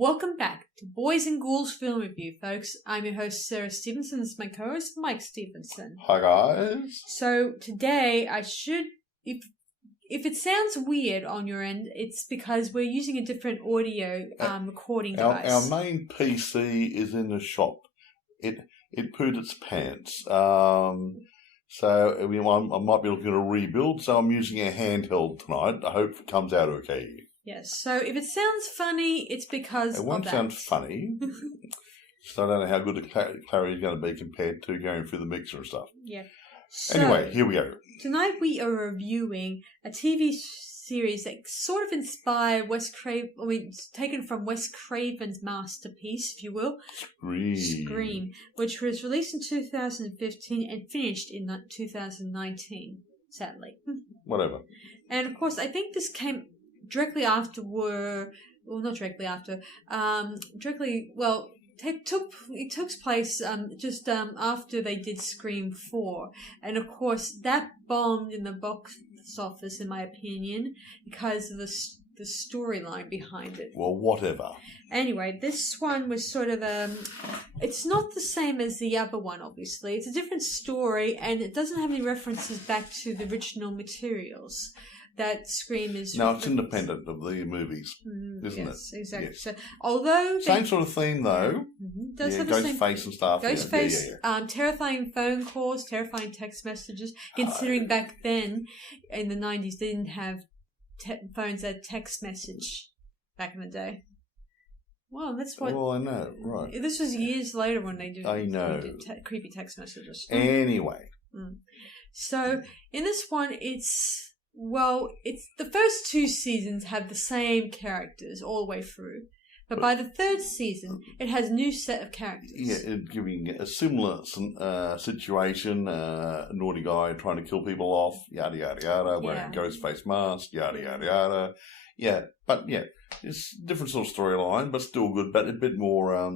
Welcome back to Boys and Ghouls Film Review, folks. I'm your host, Sarah Stephenson. This is my co-host, Mike Stephenson. Hi, guys. So today, if it sounds weird on your end, it's because we're using a different audio recording device. Our main PC is in the shop. It pooed its pants. So I might be looking at a rebuild, so I'm using a handheld tonight. I hope it comes out okay. Yes, so if it sounds funny, it's because it won't sound funny. So I don't know how good the clarity is going to be compared to going through the mixer and stuff. Yeah. So, anyway, here we go. Tonight we are reviewing a TV series that sort of inspired it's taken from Wes Craven's masterpiece, if you will. Scream, which was released in 2015 and finished in 2019, sadly. Whatever. And of course, I think this came directly after it took place just after they did Scream 4, and of course that bombed in the box office, in my opinion, because of the storyline behind it. Well, whatever. Anyway, this one was sort of it's not the same as the other one, obviously. It's a different story, and it doesn't have any references back to the original materials that Scream is. No, it's independent of the movies, isn't it? Yes, exactly. Yes. So, although same sort of theme though, does have the same Ghostface and stuff. Ghostface, terrifying phone calls, terrifying text messages. Considering back then, in the 90s, they didn't have phones that text message back in the day. Well, that's what. Well, I know, right? This was years later when they did. I know. Creepy text messages. Anyway, so in this one, it's the first two seasons have the same characters all the way through. But by the third season, it has a new set of characters. Yeah, giving a similar situation, a naughty guy trying to kill people off, yada, yada, yada, wearing a Ghostface mask, yada, yada, yada. Yeah, but yeah, it's a different sort of storyline, but still good, but a bit more, I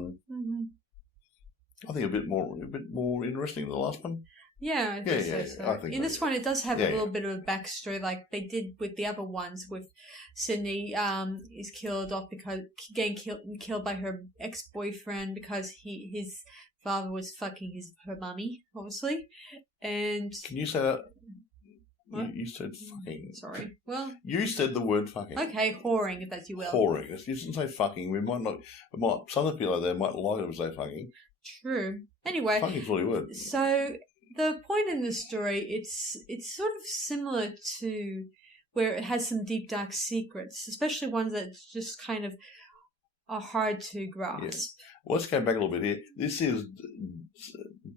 think a bit more interesting than the last one. Yeah, I think so. I think in this one, it does have a little bit of a backstory, like they did with the other ones. With Sydney, is killed off because getting killed by her ex-boyfriend because his father was fucking her mummy, obviously. And can you say that? What? You said fucking. Sorry. Well, you said the word fucking. Okay, whoring, if as you will. Whoring. You didn't say fucking. We might not. Some of the people out there might like it to say fucking. True. Anyway, fucking's really good. So the point in the story, it's sort of similar to where it has some deep, dark secrets, especially ones that just kind of are hard to grasp. Yeah. Well, let's go back a little bit here. This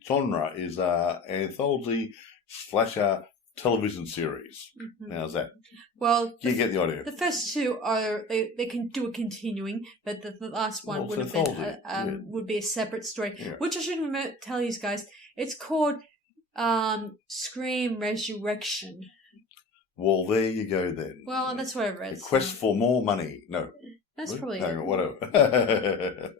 genre is anthology slasher television series. How's that? Well, you get the idea. The first two are they can do a continuing, but the last one would be a separate story, which I should tell you guys. It's called Scream Resurrection. Well, there you go then. Well, that's what I read. The quest for more money. No. That's probably it. Whatever.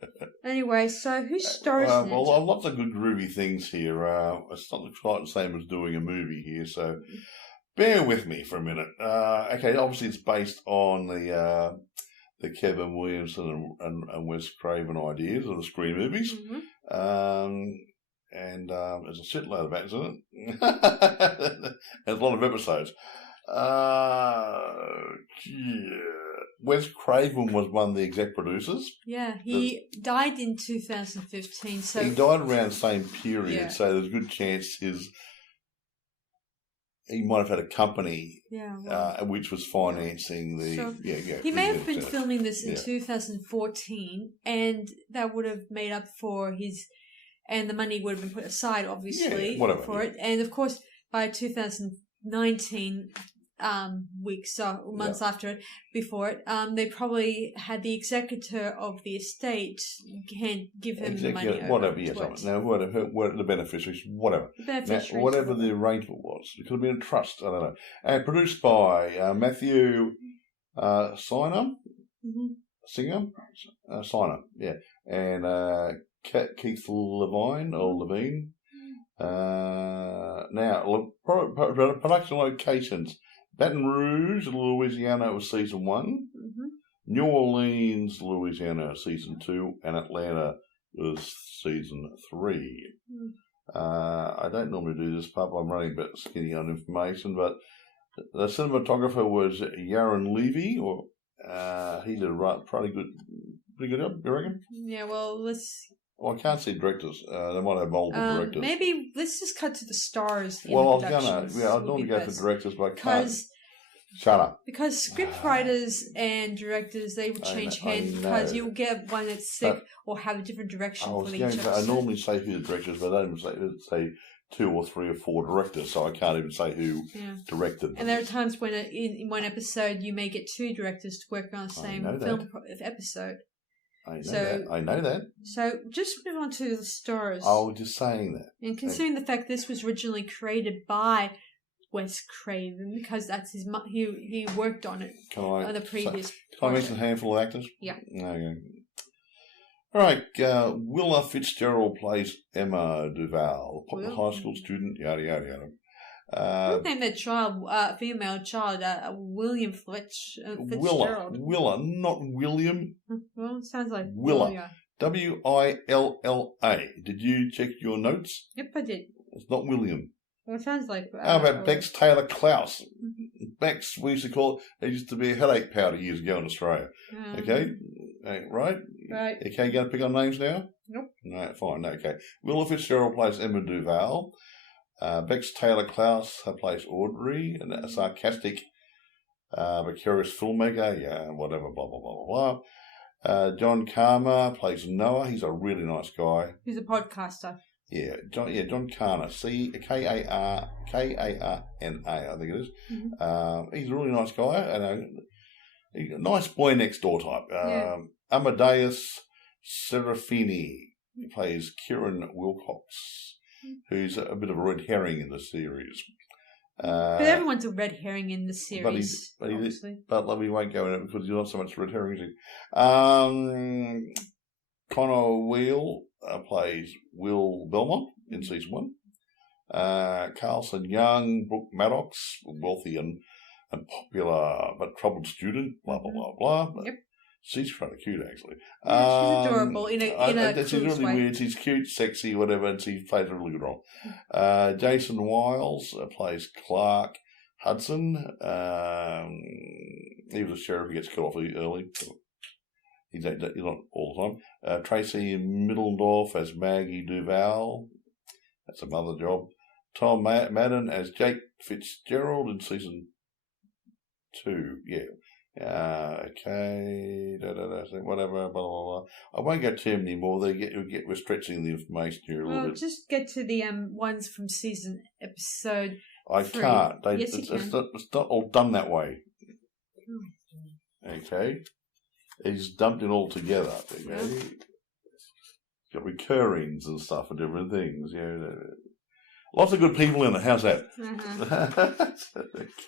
Anyway, so who stars in it? Well, lots of good groovy things here. It's not quite the same as doing a movie here, so bear with me for a minute. Okay, obviously it's based on the Kevin Williamson and Wes Craven ideas of the Scream movies. And there's a shitload of actors in it. There's a lot of episodes. Wes Craven was one of the exec producers. Yeah, he died in 2015. So he died around the same period, so there's a good chance he might have had a company which was financing the... So he may have been filming this in 2014, and that would have made up for his... And the money would have been put aside, obviously, for it. And, of course, by 2019... months after it, before it, they probably had the executor of the estate give him the money. Whatever, the beneficiaries, whatever. Whatever the arrangement was. It could have been a trust, I don't know. And produced by Matthew Singer, and Keith Levine. Now, production locations. Baton Rouge, Louisiana was season 1. New Orleans, Louisiana, season 2, and Atlanta was season 3. I don't normally do this part, I'm running a bit skinny on information, but the cinematographer was Yaron Levy, he did a pretty good job, you reckon? Yeah, well, Well, I can't see directors. They might have multiple directors. Maybe let's just cut to the stars. I'd normally go for directors, but I can't. Shut up. Because script writers and directors, they will change hands because you'll get one that's sick or have a different direction for each episode. I normally say who the directors, but I don't say 2 or 3 or 4 directors, so I can't even say who directed them. And there are times when in one episode you may get 2 directors to work on the same film episode. I know that. So just move on to the stars. I was just saying that. And considering the fact this was originally created by Wes Craven, because that's his he worked on it on the previous. Can I mention a handful of actors? Yeah. Okay. All right. Willa Fitzgerald plays Emma Duval, popular high school student. Yada yada yada. Who named that child? Female child. William Fitzgerald. Willa, not William. Well, it sounds like Willa. Willa. Did you check your notes? Yep, I did. It's not William. Well, it sounds like... How about Bex Taylor-Klaus? Bex, we used to call it used to be a headache powder years ago in Australia. Okay? Right? Right. Okay, you going to pick on names now? Nope. No, fine. Okay. Willa Fitzgerald plays Emma Duval. Bex Taylor-Klaus plays Audrey, a sarcastic but curious filmmaker. Yeah, whatever, blah, blah, blah, blah, blah. John Karma plays Noah. He's a really nice guy. He's a podcaster. Yeah, John Karna, Karna, I think it is. Mm-hmm. He's a really nice guy, he's a nice boy next door type. Amadeus Serafini plays Kieran Wilcox, who's a bit of a red herring in the series. But everyone's a red herring in the series, but we won't go in it because you're not so much red herring. Connor Wheel plays Will Belmont in season 1. Carlson Young, Brooke Maddox, wealthy and popular but troubled student, blah, blah, blah, blah. Yep. She's kind of cute, actually. Yeah, she's adorable in a she's really way. Weird. She's cute, sexy, whatever, and she plays a really good role. Jason Wiles plays Clark Hudson. He was a sheriff who gets cut off early. He's not all the time. Tracy Middendorf as Maggie Duval. That's another job. Tom Madden as Jake Fitzgerald in season 2. Yeah. Okay. Whatever. Blah, blah, blah. I won't go too many more. We're stretching the information here a little bit. Just get to the ones from episode. I 3. can't. Yes, you can. It's not all done that way. Okay. He's dumped it all together. Okay. Got recurrings and stuff and different things. Lots of good people in it. How's that?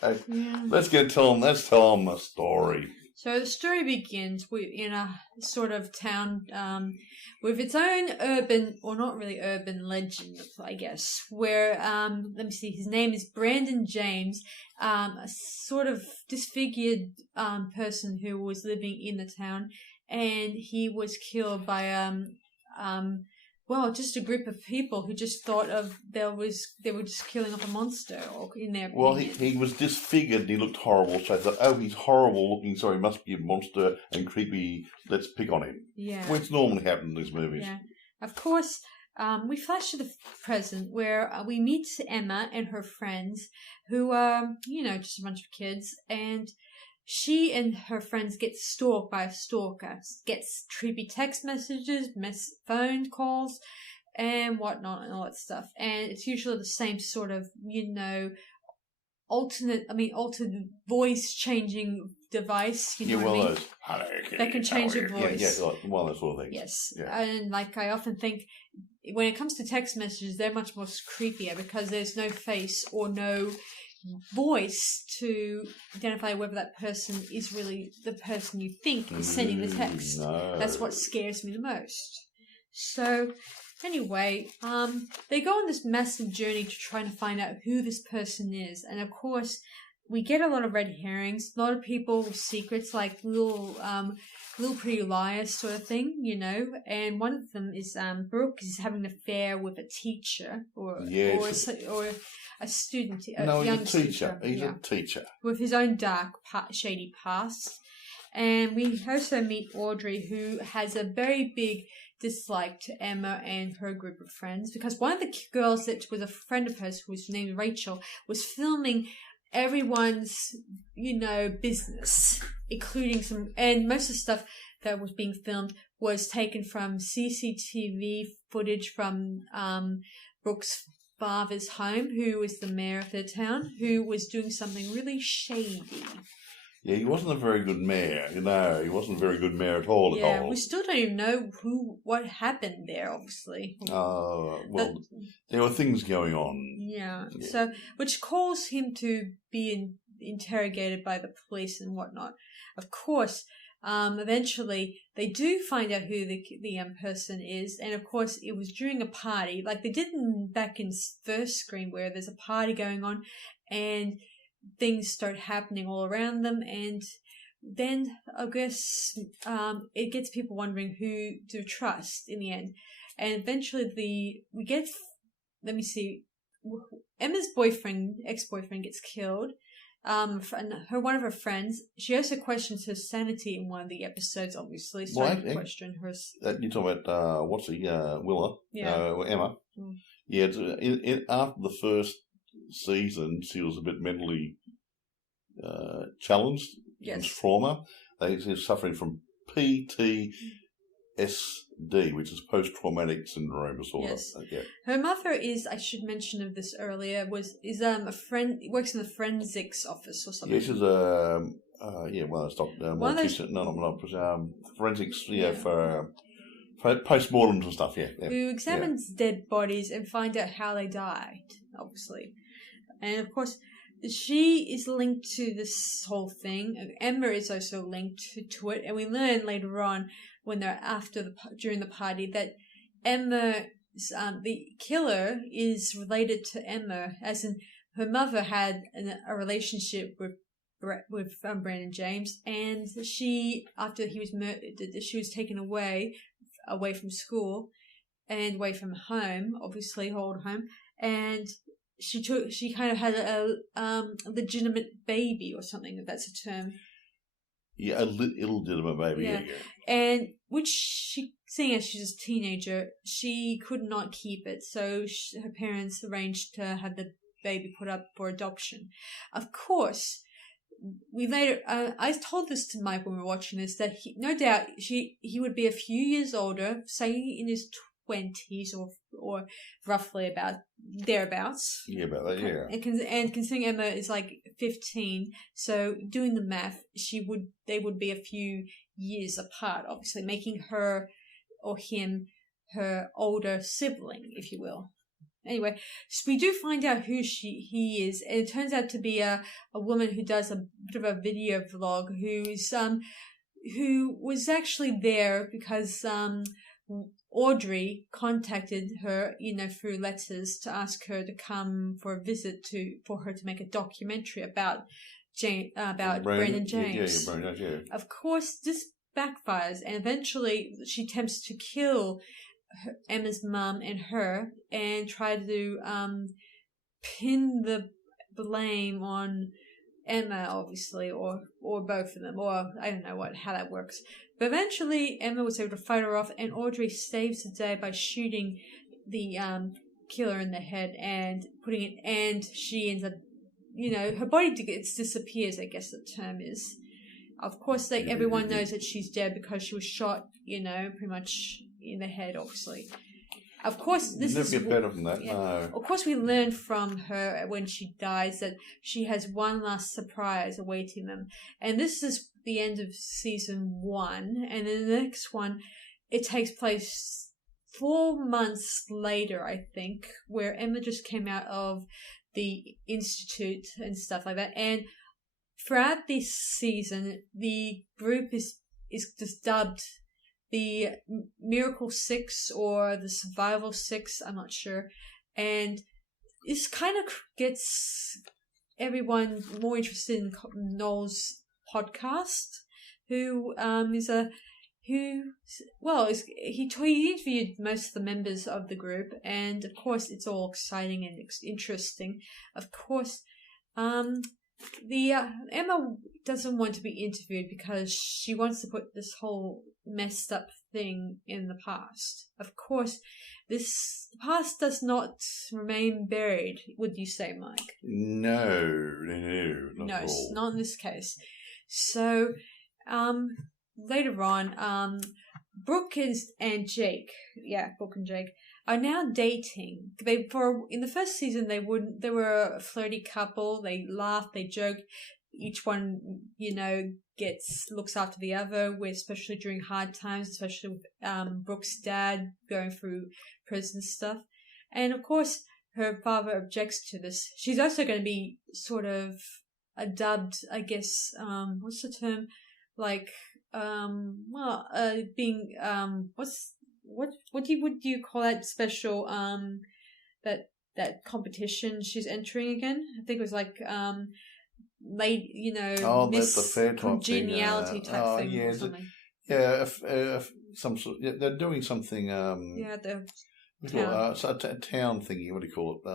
Okay. Yeah. Let's tell them the story. So the story begins in a sort of town with its own urban, or not really urban legend, I guess, where, let me see, his name is Brandon James, a sort of disfigured person who was living in the town, and he was killed by just a group of people who just thought they were just killing off a monster, or in their opinion. Well, he was disfigured and he looked horrible, so I thought, he's horrible looking, so he must be a monster and creepy, let's pick on him. Yeah. Which normally happens in these movies. Yeah. Of course, we flash to the present where we meet Emma and her friends who are, just a bunch of kids, and she and her friends get stalked by a stalker, gets creepy text messages, phone calls, and whatnot, and all that stuff. And it's usually the same sort of, altered voice changing device. They can change your voice. Yeah, one of those sort of things. Yes. Yeah. And I often think when it comes to text messages, they're much more creepier because there's no face or no voice to identify whether that person is really the person you think is sending the text. No. That's what scares me the most. So anyway, they go on this massive journey to try to find out who this person is, and of course we get a lot of red herrings, a lot of people's secrets, like little pretty liars sort of thing, you know. And one of them is Brooke is having an affair with a teacher or a student, young teacher. He's a teacher with his own dark, shady past. And we also meet Audrey, who has a very big dislike to Emma and her group of friends, because one of the girls that was a friend of hers, who was named Rachel, was filming everyone's, you know, business, including and most of the stuff that was being filmed was taken from CCTV footage from Brooke's father's home, who was the mayor of the town, who was doing something really shady. Yeah, he wasn't a very good mayor, you know. He wasn't a very good mayor at all. Yeah, we still don't even know what happened there, obviously. There were things going on. Yeah, so which caused him to be interrogated by the police and whatnot. Of course, eventually they do find out who the person is, and of course it was during a party, like they did back in first Scream, where there's a party going on, and things start happening all around them, and then I guess it gets people wondering who to trust in the end. And eventually Emma's ex-boyfriend gets killed. One of her friends, she also questions her sanity in one of the episodes, obviously. Question her. You're talking about Willa? Yeah. Emma. Mm. Yeah, after the first season, she was a bit mentally challenged. Yes. Trauma. She's suffering from PTSD, which is post-traumatic syndrome disorder. Yes. Yeah. Her mother is, I should mention of this earlier, is a friend, works in the forensics office or something. Yeah, she's forensics, for post-mortems and stuff, Who examines dead bodies and find out how they died, obviously. And of course, she is linked to this whole thing. Emma is also linked to it, and we learn later on when they're during the party that Emma, the killer, is related to Emma, as in her mother had a relationship with Brandon James, and she, after he was murdered, she was taken away from school and away from home, obviously her old home, and she kind of had a legitimate baby or something, if that's a term. Yeah, illegitimate baby. Yeah. And seeing as she's a teenager, she could not keep it, so her parents arranged to have the baby put up for adoption. Of course, I told this to Mike when we were watching this, that no doubt he would be a few years older, say in his 20s or roughly about thereabouts. Yeah, about that, yeah. And considering Emma is like 15, so doing the math, they would be a few years apart, obviously, making her or him her older sibling, if you will. Anyway, so we do find out who he is, and it turns out to be a woman who does a bit of a video vlog, who was actually there because Audrey contacted her, through letters to ask her to come for a visit for her to make a documentary about Brandon James. Yeah, Brandon, yeah. Of course, this backfires, and eventually she attempts to kill Emma's mum and her, and try to pin the blame on Emma, obviously, or both of them, or I don't know how that works. But eventually, Emma was able to fight her off, and Audrey saves the day by shooting the killer in the head and putting it. And she ends up, her body disappears, I guess the term is. Of course, everyone knows that she's dead because she was shot, pretty much in the head, obviously. Of course, this never get better than that. Yeah. No. Of course, we learn from her when she dies that she has one last surprise awaiting them, and this is the end of season 1. And in the next one, it takes place 4 months later, I think, where Emma just came out of the institute and stuff like that. And throughout this season, the group is just dubbed the Miracle 6 or the Survival 6, I'm not sure. And this kind of gets everyone more interested in Noel's podcast, he interviewed most of the members of the group, and of course it's all exciting and interesting. Of course, Emma doesn't want to be interviewed because she wants to put this whole messed up thing in the past. Of course, the past does not remain buried, would you say, Mike? No, not at all. Not in this case. So, later on, Brooke and Jake, are now dating. In the first season, they were a flirty couple. They laughed, they joked. Each one, looks after the other, especially during hard times, especially with Brooke's dad going through prison stuff. And of course, her father objects to this. She's also going to be sort of dubbed, I guess, what's the term? Like, being, what do you call that special, that competition she's entering again? I think it was like, that's the fair type congeniality thing. type thing or something. Some sort. Yeah, they're doing something. Town. A town thingy. What do you call it?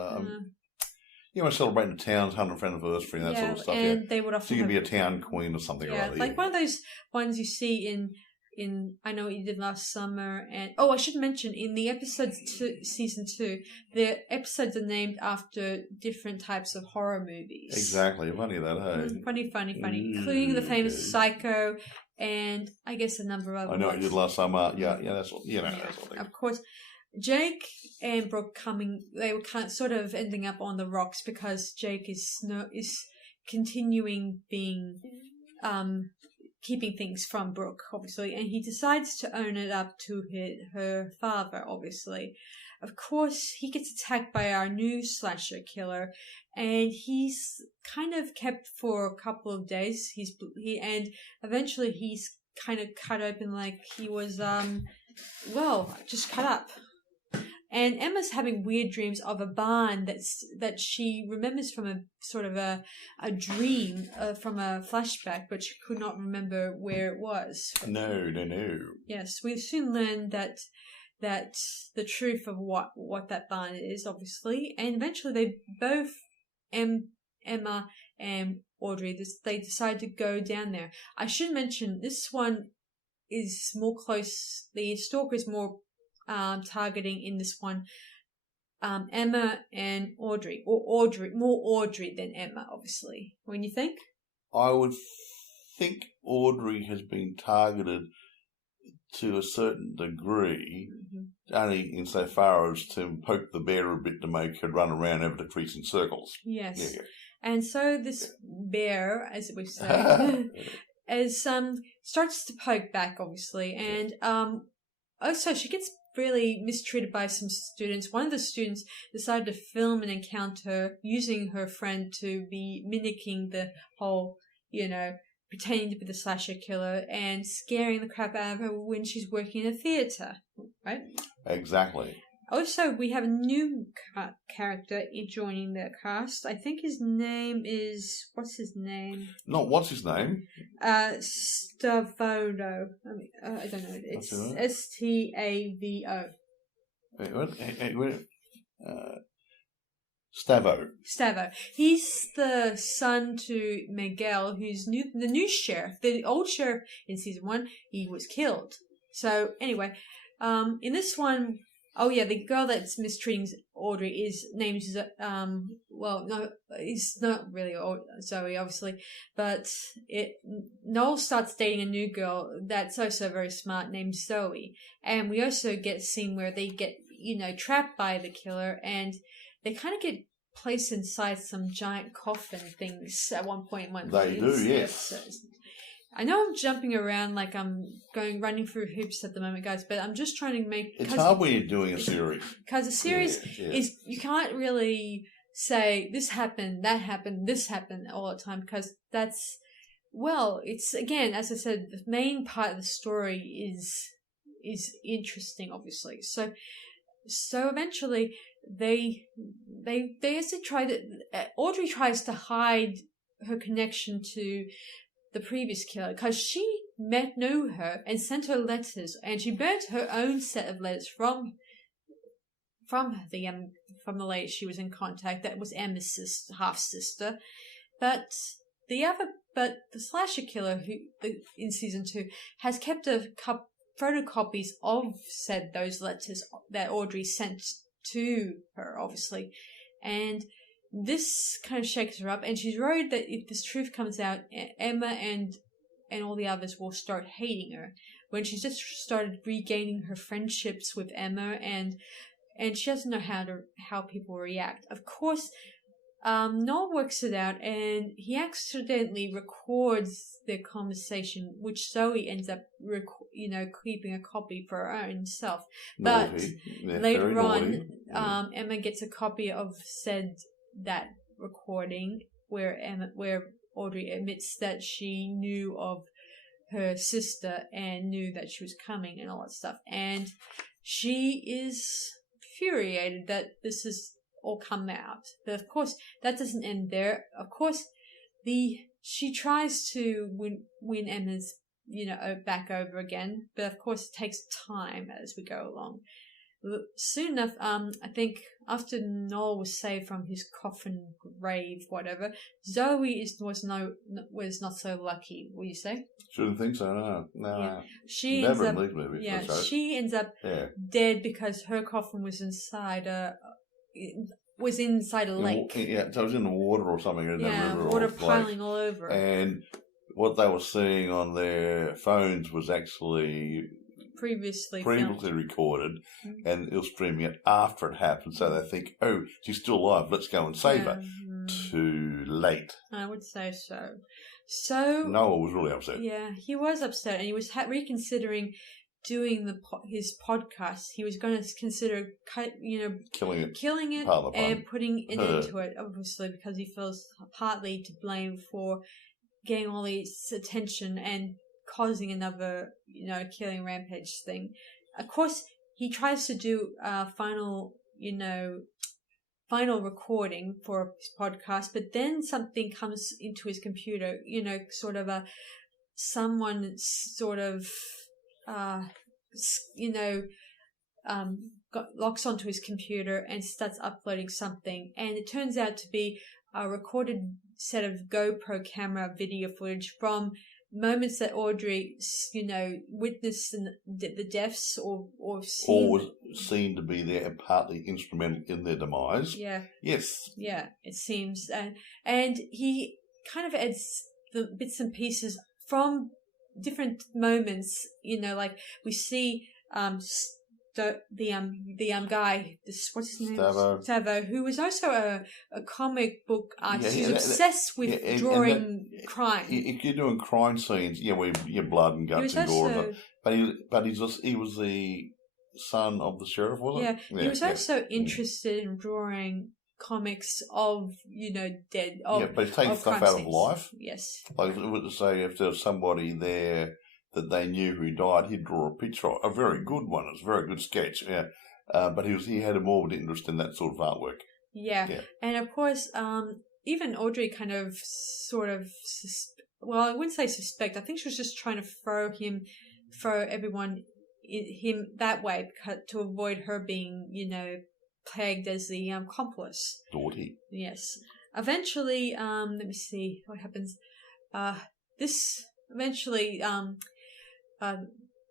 We're celebrating the town's 100th anniversary and that sort of stuff. And they would often so you could be a town queen or something. Yeah, like one of those ones you see in I Know What You Did Last Summer. And I should mention, in the episodes season 2, the episodes are named after different types of horror movies. Exactly. Funny that, hey? Funny. Including the famous Psycho and I guess a number of I Know What You Did Last Summer. Yeah, that's what, that's what of course. Jake and Brooke they were sort of ending up on the rocks because Jake is continuing being, keeping things from Brooke, obviously, and he decides to own it up to her father, obviously. Of course, he gets attacked by our new slasher killer, and he's kind of kept for a couple of days. And eventually he's kind of cut open like he was, just cut up. And Emma's having weird dreams of a barn that she remembers from a sort of a dream from a flashback, but she could not remember where it was. No. Yes, we soon learn that the truth of what that barn is, obviously, and eventually they both, Emma and Audrey, they decide to go down there. I should mention this one is more close. The stalker is more targeting in this one Emma and Audrey, or more Audrey than Emma, obviously. When you think? I would think Audrey has been targeted to a certain degree, only insofar as to poke the bear a bit to make her run around ever decreasing circles. Yes. Yeah. And so this bear, as we've said, starts to poke back, obviously, and also she gets really mistreated by some students. One of the students decided to film an encounter using her friend to be mimicking the whole, pretending to be the slasher killer and scaring the crap out of her when she's working in a theatre, right? Exactly. Also, we have a new character joining the cast. I think his name is... What's his name? Not what's his name? Stavono. I don't know. It's Stavo. Wait. Stavo. He's the son to Miguel, who's the new sheriff. The old sheriff in season 1, he was killed. So, anyway, in this one... Oh yeah, the girl that's mistreating Audrey is named it's not really Zoe, obviously, but Noel starts dating a new girl that's also very smart named Zoe, and we also get a scene where they get trapped by the killer, and they kind of get placed inside some giant coffin things at one point. They do, yes. I know I'm jumping around like I'm running through hoops at the moment, guys, but I'm just trying to make... It's hard when you're doing a series. Because a series is... You can't really say, this happened, that happened, this happened all the time, because that's... Well, it's, again, as I said, the main part of the story is interesting, obviously. So eventually, they also Audrey tries to hide her connection to the previous killer because she knew her and sent her letters, and she burnt her own set of letters from the lady she was in contact. That was Emma's half sister, but the slasher killer in season 2 has kept photocopies of those letters that Audrey sent to her, obviously, and this kind of shakes her up, and she's worried that if this truth comes out, Emma and all the others will start hating her, when she's just started regaining her friendships with Emma, and she doesn't know how people react. Of course, Noel works it out, and he accidentally records their conversation, which Zoe ends up, keeping a copy for her own self. But later on, Emma gets a copy of that recording where Audrey admits that she knew of her sister and knew that she was coming and all that stuff, and she is infuriated that this has all come out. But of course, that doesn't end there. Of course, she tries to win Emma's, back over again. But of course, it takes time as we go along. Soon enough, I think after Noel was saved from his coffin grave, whatever, Zoe was not so lucky. Will you say? Shouldn't think so. No. Yeah. She never ends up, in these movies. Yeah, she ends up dead because her coffin was inside a lake. Yeah, so it was in the water or something. In the river water piling all over. And what they were seeing on their phones was actually previously recorded, and it was streaming it after it happened. So they think, oh, she's still alive. Let's go and save her. Too late. I would say so. So Noah was really upset. Yeah, he was upset, and he was reconsidering doing his podcast. He was going to consider, killing it, and putting an end to it. Obviously, because he feels partly to blame for getting all this attention and causing another, killing rampage thing. Of course, he tries to do a final recording for his podcast, but then something comes into his computer, locks onto his computer and starts uploading something, and it turns out to be a recorded set of GoPro camera video footage from moments that Audrey, witnessed the deaths or seen. Or was seen to be there and partly instrumental in their demise. Yeah. Yes. Yeah, it seems. And he kind of adds the bits and pieces from different moments, like we see the guy, what's his name? Stavo, who was also a comic book artist. He's obsessed with drawing crime. If you're doing crime scenes, where you blood and guts and gore, but he was the son of the sheriff, wasn't he? Yeah, he was also interested in drawing comics of dead. But he's taking stuff out of life. Yes, like say if there was somebody there that they knew who died, he'd draw a picture, a very good one. It's a very good sketch. Yeah, but he had a morbid interest in that sort of artwork. Yeah. And of course, even Audrey kind of, I wouldn't say suspect. I think she was just trying to throw everyone him that way to avoid her being, pegged as the accomplice. Doughty. Yes. Eventually, let me see what happens.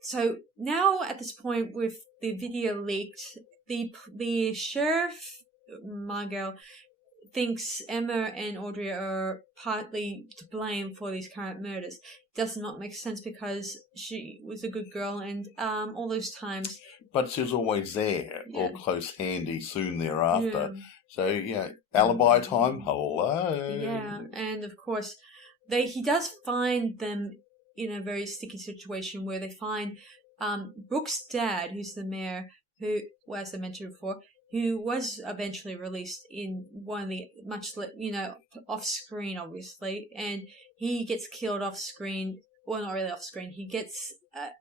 So now at this point, with the video leaked, the sheriff, Margot, thinks Emma and Audrey are partly to blame for these current murders. Does not make sense because she was a good girl, and all those times. But she was always there, or close handy soon thereafter. So alibi time. Hello. Yeah, and of course, he does find them in a very sticky situation where they find Brooke's dad, who's the mayor, who, as I mentioned before, who was eventually released in one of the off screen, obviously, and he gets killed off screen. Well, not really off screen. He gets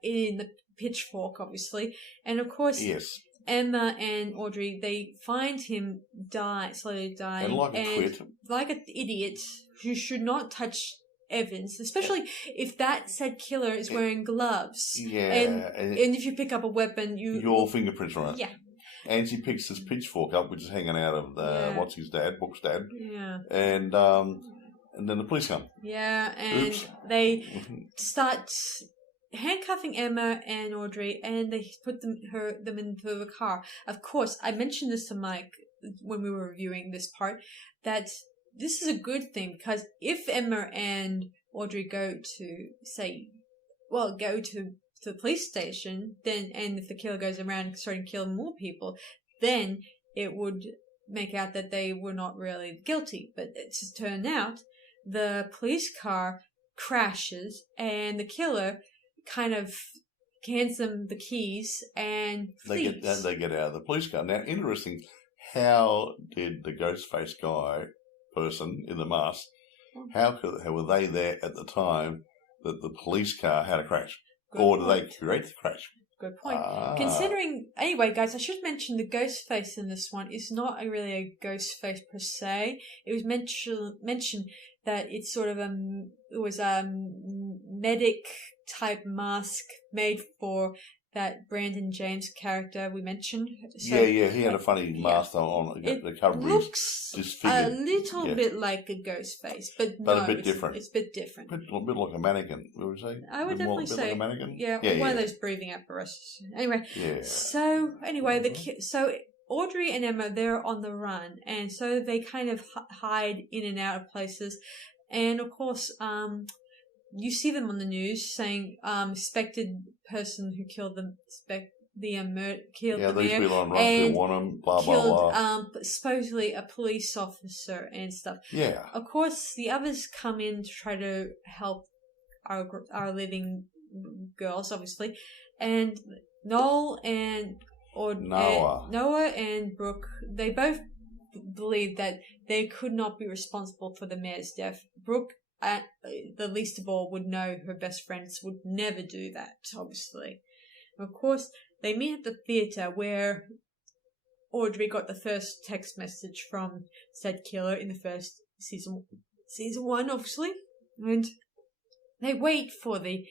in the pitchfork, obviously, and of course, Emma and Audrey, they find him slowly dying. And like a twit. Like an idiot who should not touch evidence, especially if that said killer is wearing gloves. Yeah. And if you pick up a weapon, your fingerprints on it. Yeah. And she picks this pitchfork up, which is hanging out of what's his dad, Book's dad. Yeah. And then the police come. Yeah, and they start handcuffing Emma and Audrey, and they put them into the car. Of course, I mentioned this to Mike when we were reviewing this part, that this is a good thing, because if Emma and Audrey go to the police station, and if the killer goes around starting killing more people, then it would make out that they were not really guilty. But it just turned out the police car crashes, and the killer kind of hands them the keys and flees. They get out of the police car. Now, interesting, how did the Ghostface person in the mask, how were they there at the time that the police car had a crash? Did they create the crash? Good point. Considering, anyway, guys, I should mention the ghost face in this one is not really a ghost face per se. It was mentioned that it's sort of it was a medic type mask made for that Brandon James character we mentioned. So, he had a funny mask on. The cover looks a little bit like a ghost face, but no, a bit different. It's a bit different. A bit like a mannequin, would you say? I would definitely say like a mannequin. One of those breathing apparatus. Anyway, so Audrey and Emma, they're on the run, and so they kind of hide in and out of places, and of course, you see them on the news saying suspected person who killed the killed the mayor, these people on run, they want them, blah blah blah. Supposedly a police officer and stuff. Yeah. Of course, the others come in to try to help our living girls, obviously, and Noah and Brooke, they both believe that they could not be responsible for the mayor's death. Brooke, at the least of all, would know her best friends would never do that, obviously. Of course, they meet at the theatre where Audrey got the first text message from said killer in the first season 1, obviously. And they wait for the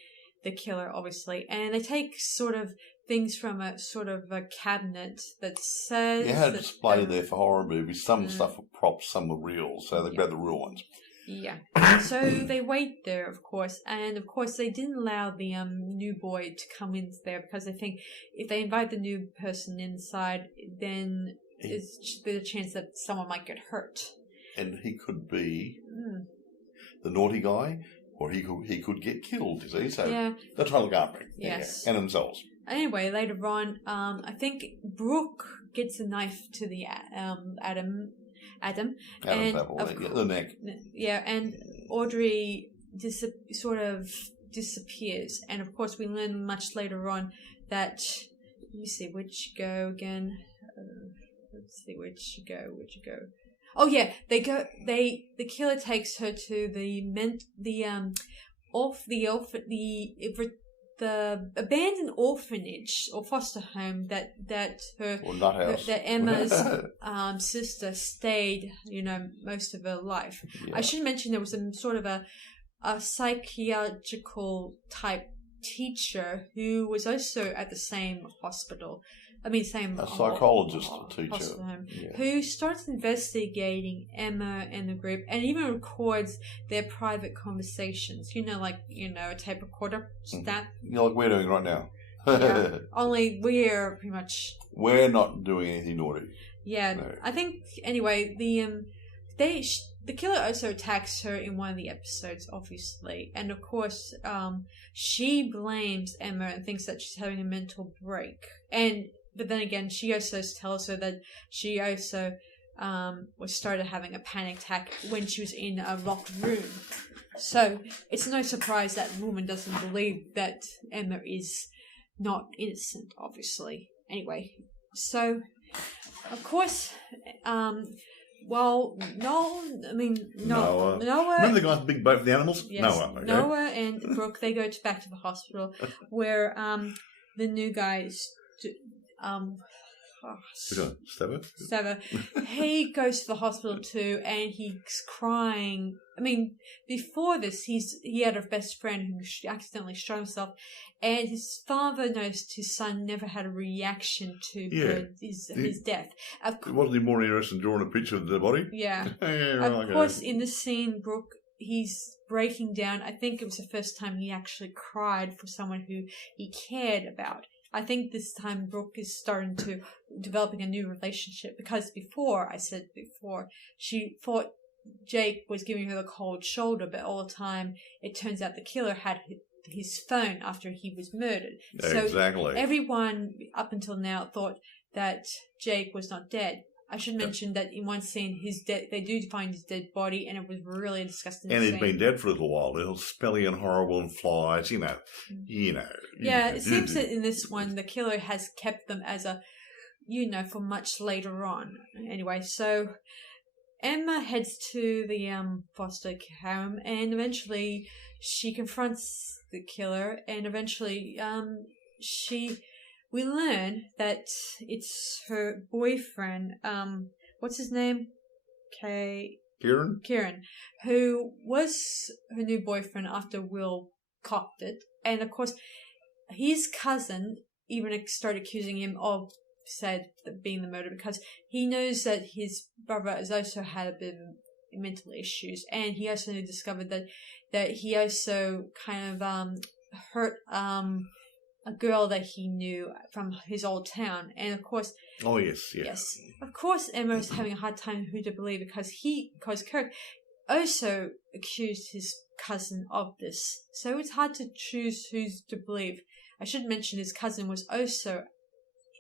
killer, obviously, and they take sort of things from a sort of a cabinet that says... You had a display there for horror movies. Some stuff were props, some were real, so they grabbed the real ones. Yeah. So they wait there, of course, and of course they didn't allow the new boy to come in there because they think if they invite the new person inside, then there's a chance that someone might get hurt. And he could be the naughty guy, or he could get killed, you see? So they're trying to look after him. Yes. And themselves. Anyway, later on, I think Brooke gets a knife to the Adam's apple, the neck. Yeah, and Audrey sort of disappears. And of course, we learn much later on that. Let me see, where'd she go again? Let's see, where'd she go? Oh yeah, the killer takes her to the abandoned orphanage or foster home that Emma's sister stayed, most of her life. Yeah. I should mention there was a sort of a psychiatrical type teacher who was also at the same hospital. A psychologist teacher who starts investigating Emma and the group, and even records their private conversations. A tape recorder. That like we're doing right now. Only we're pretty much. We're not doing anything naughty. Yeah, no. I think anyway. The killer also attacks her in one of the episodes, obviously, and of course, she blames Emma and thinks that she's having a mental break, But then again, she also tells her that she also started having a panic attack when she was in a locked room. So it's no surprise that woman doesn't believe that Emma is not innocent, obviously. Anyway, so of course, Noah. Remember the guy with the big boat for the animals? Yes, Noah. Okay. Noah and Brooke, they go back to the hospital where the new guys. Stephenson? He goes to the hospital too, and he's crying. I mean, before this, he had a best friend who accidentally shot himself, and his father noticed his son never had a reaction to his death. Wasn't he more interested in drawing a picture of the body? Yeah. Of course, in the scene, Brooke, he's breaking down. I think it was the first time he actually cried for someone who he cared about. I think this time Brooke is developing a new relationship, because before, she thought Jake was giving her the cold shoulder, but all the time it turns out the killer had his phone after he was murdered. Exactly. So everyone up until now thought that Jake was not dead. I should mention that in one scene, they do find his dead body, and it was really disgusting. And he'd been dead for a little while. It was smelly and horrible and flies, you know. Yeah, it seems that in this one, the killer has kept them as for much later on. Anyway, so Emma heads to the foster home, and eventually she confronts the killer, and eventually we learn that it's her boyfriend, what's his name? Kieran, who was her new boyfriend after Will copped it. And of course, his cousin even started accusing him of being the murderer, because he knows that his brother has also had a bit of mental issues, and he also discovered that he also kind of hurt a girl that he knew from his old town. And of course... Oh, yes. Of course, Emma's having a hard time who to believe, because Kirk also accused his cousin of this. So it's hard to choose who's to believe. I should mention his cousin was also,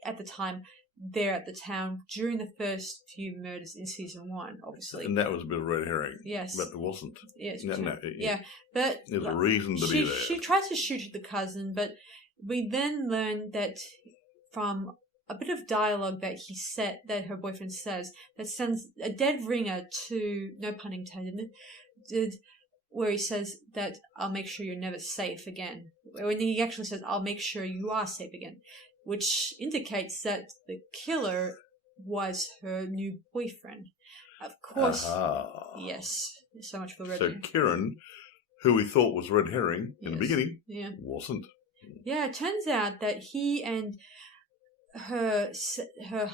at the time, there at the town during the first few murders in season 1, obviously. And that was a bit of a red herring. Yes. But it wasn't. Yes. Yeah. But there's a reason to be there. She tries to shoot the cousin, but we then learn that from a bit of dialogue that her boyfriend says, that sends a dead ringer to, no pun intended, where he says that I'll make sure you're never safe again. When he actually says, I'll make sure you are safe again, which indicates that the killer was her new boyfriend. Of course, yes. So much for red herring. So Kieran, who we thought was red herring in the beginning, wasn't. Yeah, it turns out that he and her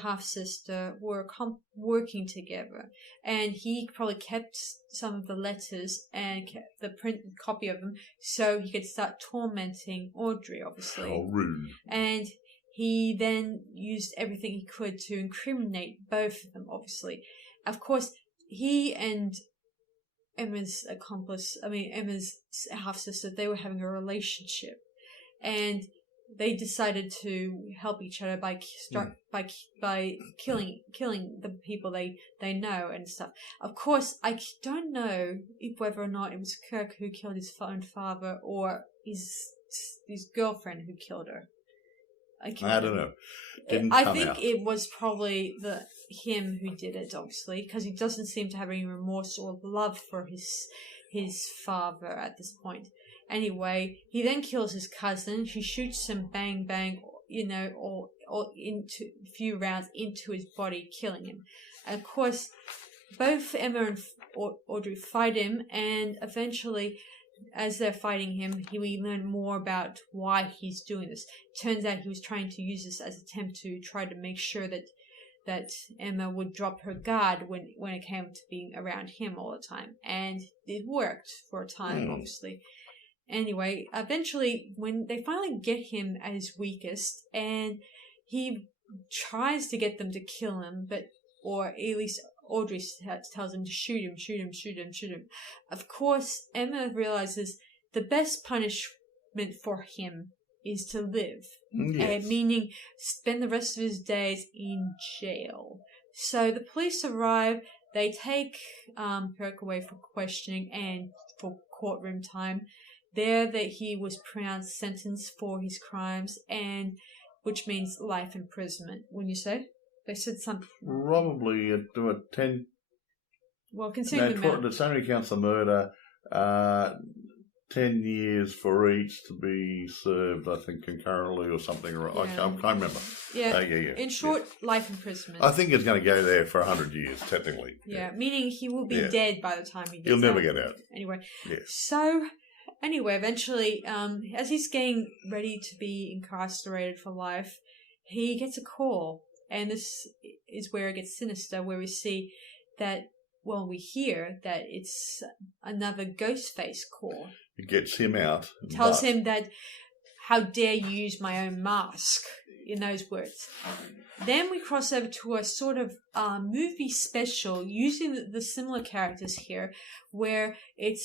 half-sister were working together, and he probably kept some of the letters and kept the printed copy of them so he could start tormenting Audrey, obviously. How rude. And he then used everything he could to incriminate both of them, obviously. Of course, he and Emma's half-sister, they were having a relationship. And they decided to help each other by killing the people they know and stuff. Of course, I don't know whether or not it was Kirk who killed his own father or his girlfriend who killed her. I don't know. I think it was probably him who did it, obviously, because he doesn't seem to have any remorse or love for his father at this point. Anyway, he then kills his cousin. She shoots him, bang, bang, or into a few rounds into his body, killing him. And of course, both Emma and Audrey fight him, and eventually, as they're fighting him, we learn more about why he's doing this. Turns out he was trying to use this as an attempt to try to make sure that Emma would drop her guard when it came to being around him all the time. And it worked for a time, obviously. Anyway, eventually, when they finally get him at his weakest, and he tries to get them to kill him, or at least Audrey tells him to shoot him. Of course, Emma realizes the best punishment for him is to live, meaning spend the rest of his days in jail. So the police arrive. They take Kirk away for questioning and for courtroom time. There that he was pronounced sentence for his crimes, and which means life imprisonment. Wouldn't you say? They said something. Probably 10. Well, considering the amount. It only counts the murder. 10 years for each to be served, I think, concurrently or something. I can't remember. Yeah. In short, life imprisonment. I think it's going to go there for 100 years, technically. Yeah, meaning he will be dead by the time he gets out. He'll never get out. Anyway. Yeah. So, anyway, eventually, as he's getting ready to be incarcerated for life, he gets a call. And this is where it gets sinister, where we see that, we hear that it's another Ghostface call. It gets him out. Tells him that, how dare you use my own mask, in those words. Then we cross over to a sort of movie special using the similar characters here, where it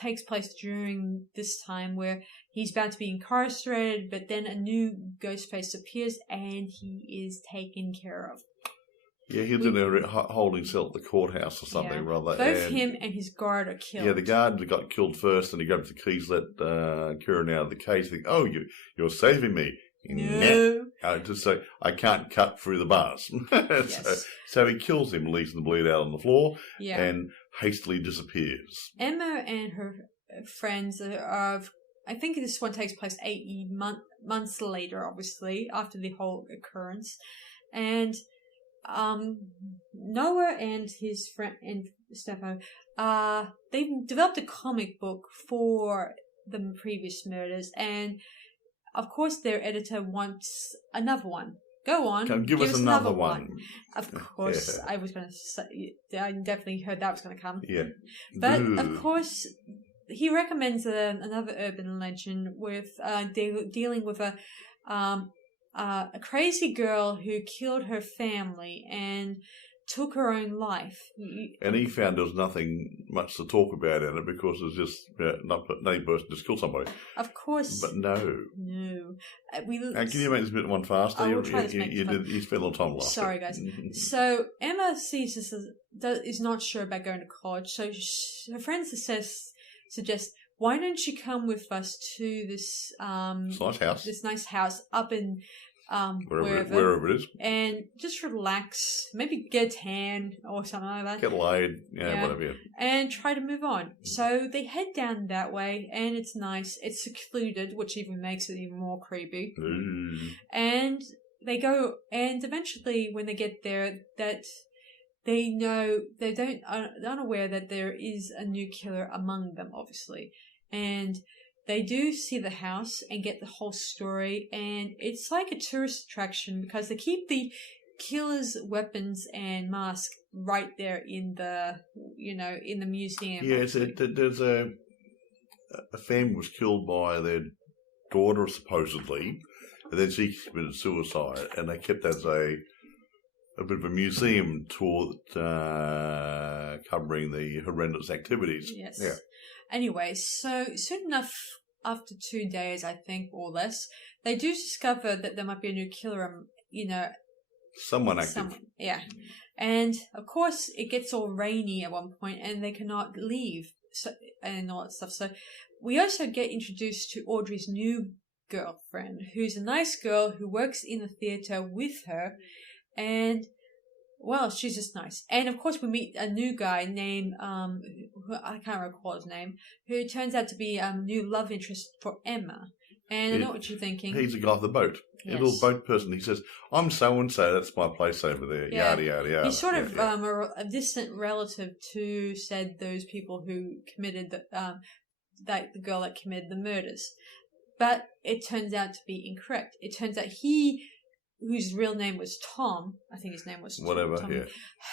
takes place during this time where he's about to be incarcerated, but then a new Ghostface appears and he is taken care of. Yeah, he was in a holding cell at the courthouse or something, rather. Both him and his guard are killed. Yeah, the guard got killed first, and he grabbed the keys, let Kieran out of the cage. Think, you're saving me. No. Just say, I can't cut through the bars. Yes. So he kills him, leaves him to bleed out on the floor, and hastily disappears. Emma and her friends are, I think this one takes place 8 months later, obviously, after the whole occurrence. And Noah and his friend and Stefano, they've developed a comic book for the previous murders, and of course their editor wants another one. Go on, give us another one. Of course, I was going to say, I definitely heard that was going to come. Yeah, but of course, he recommends another urban legend with dealing with a crazy girl who killed her family and took her own life. And he found there was nothing much to talk about in it because it's just no person just killed somebody. Of course. But no. No. Can you make this a bit one faster? I will try to make you spent a little time last. Sorry, guys. So Emma sees this is not sure about going to college, so her friends suggest, why don't you come with us to this nice house up in wherever it is, and just relax, maybe get a tan or something like that. Get laid, whatever. And try to move on. So they head down that way, and it's nice. It's secluded, which even makes it even more creepy. And they go, and eventually, when they get there, that they're unaware that there is a new killer among them, obviously, and they do see the house and get the whole story, and it's like a tourist attraction because they keep the killer's weapons and mask right there in the museum. Yeah, there's a family was killed by their daughter supposedly, and then she committed suicide, and they kept as a bit of a museum tour covering the horrendous activities. Yes. Yeah. Anyway, so soon enough, after 2 days, I think, or less, they do discover that there might be a new killer, Someone active. Yeah. And, of course, it gets all rainy at one point, and they cannot leave, and all that stuff. So we also get introduced to Audrey's new girlfriend, who's a nice girl who works in the theatre with her, and... well, she's just nice. And, of course, we meet a new guy named, who I can't recall his name, who turns out to be a new love interest for Emma. And I know what you're thinking. He's the guy with the boat. Yes. A little boat person. He says, I'm so-and-so, that's my place over there. Yeah. Yada, yada, yada. He's sort of a distant relative to, said, those people who committed the girl that committed the murders. But it turns out to be incorrect. It turns out whose real name was Tom, I think his name was Tom. Whatever, Tom, yeah.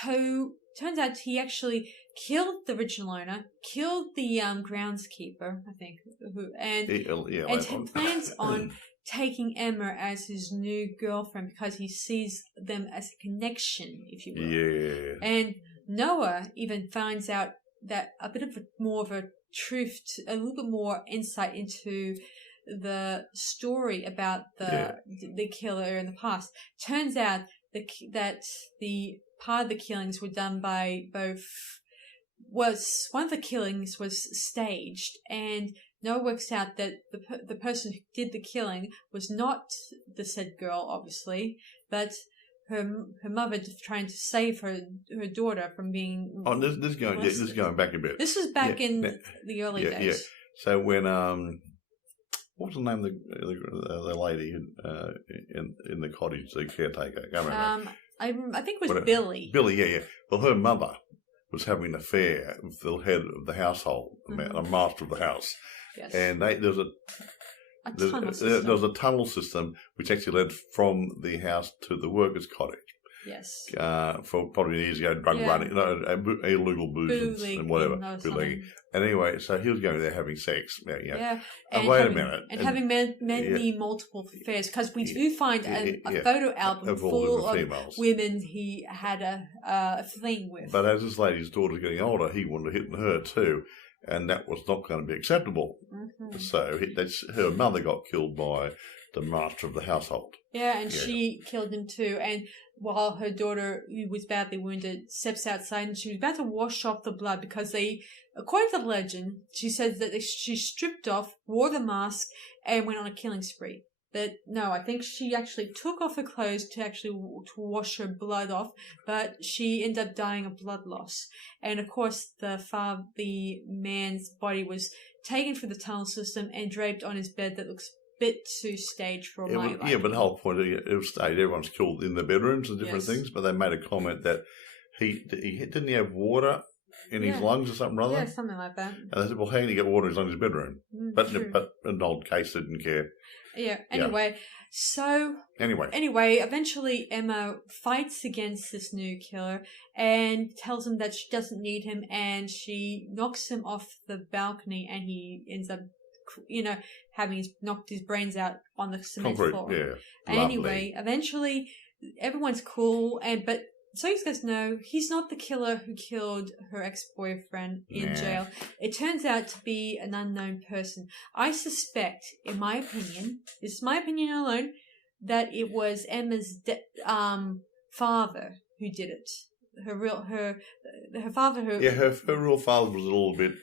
Who, turns out he actually killed the original owner, killed the groundskeeper, I think, and plans on taking Emma as his new girlfriend because he sees them as a connection, if you will. Yeah. And Noah even finds out that a bit of more of a truth, a little bit more insight into the story about the killer in the past. Turns out that the part of the killings were done by one of the killings was staged, and Noah works out that the person who did the killing was not the said girl, obviously, but her mother trying to save her daughter from being... Oh, this is going back a bit. This was back in the early days. Yeah. So when what was the name of the lady in the cottage, the caretaker? I can't remember. I think it was Billy. Billy, yeah. Well, her mother was having an affair with the head of the household, the master of the house. Yes. And there was a tunnel system which actually led from the house to the workers' cottage. Yes. For probably years ago, drug running, illegal booze and whatever. And anyway, so he was going there having sex. Yeah. And wait a minute. And having many multiple affairs, because we do find a photo album full of females. Women he had a fling with. But as this lady's daughter's getting older, he wanted to hit her too. And that was not going to be acceptable. Mm-hmm. So her mother got killed by the master of the household. Yeah, and she killed him too. And while her daughter, who was badly wounded, steps outside and she was about to wash off the blood because according to the legend, she says that she stripped off, wore the mask, and went on a killing spree. But no, I think she actually took off her clothes to wash her blood off, but she ended up dying of blood loss. And of course, the man's body was taken from the tunnel system and draped on his bed that looks a bit too staged for my liking. Yeah, but the whole point, it was staged. Everyone's killed in the bedrooms and different things, but they made a comment that he didn't have water in his lungs or something or other? Yeah, something like that. And they said, well, how can you get water in his lungs in his bedroom? But an old case didn't care. Yeah, anyway, eventually Emma fights against this new killer and tells him that she doesn't need him, and she knocks him off the balcony, and he ends up, having knocked his brains out on the cement floor. Yeah, anyway, eventually everyone's cool, but so you guys know, he's not the killer who killed her ex-boyfriend in jail. It turns out to be an unknown person. I suspect, in my opinion, this is my opinion alone, that it was Emma's father who did it. Her father who... Yeah, her real father was a little bit...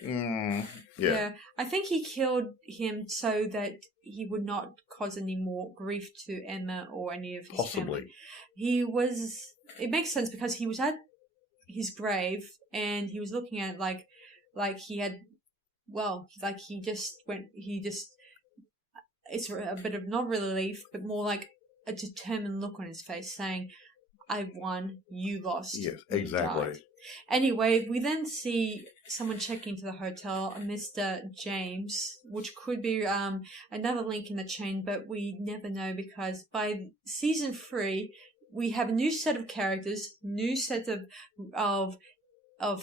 I think he killed him so that he would not cause any more grief to Emma or any of his family. It makes sense because he was at his grave and he was looking at it like he had, it's a bit of not relief, but more like a determined look on his face saying, I won, you lost. Yes, exactly. Anyway, we then see someone check into the hotel, Mr. James, which could be another link in the chain, but we never know because by season 3, we have a new set of characters, new set of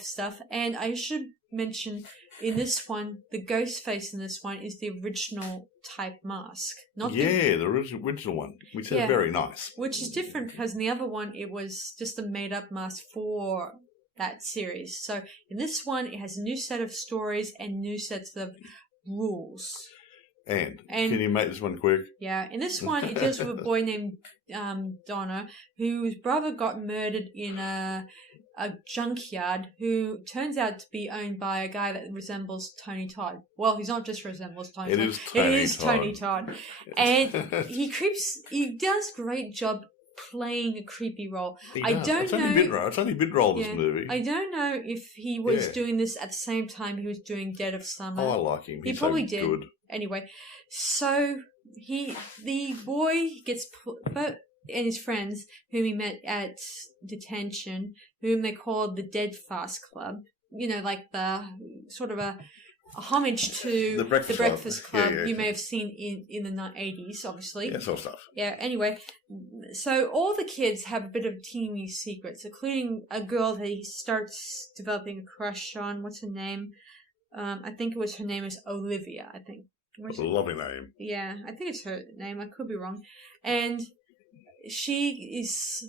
stuff, and I should mention in this one, the ghost face in this one is the original type mask. The original one, which is very nice. Which is different because in the other one, it was just a made-up mask for that series. So in this one, it has a new set of stories and new sets of rules. And can you make this one quick? Yeah, in this one, it deals with a boy named Donna, whose brother got murdered in a junkyard, who turns out to be owned by a guy that resembles Tony Todd. Well, he's not just resembles Tony Todd. It is Tony Todd. And he does a great job playing a creepy role. It's only mid-roll, this movie. I don't know if he was doing this at the same time he was doing Dead of Summer. Oh, I like him. He probably did. Good. Anyway, so the boy gets and his friends, whom he met at detention, whom they called the Dead Fast Club. Like the sort of a homage to the Breakfast Club you may have seen in the 80s, obviously. Yeah, sort of stuff. Yeah, anyway, so all the kids have a bit of teeny secrets, including a girl that he starts developing a crush on. What's her name? I think her name is Olivia, I think. That's a lovely name. Yeah, I think it's her name. I could be wrong. And she is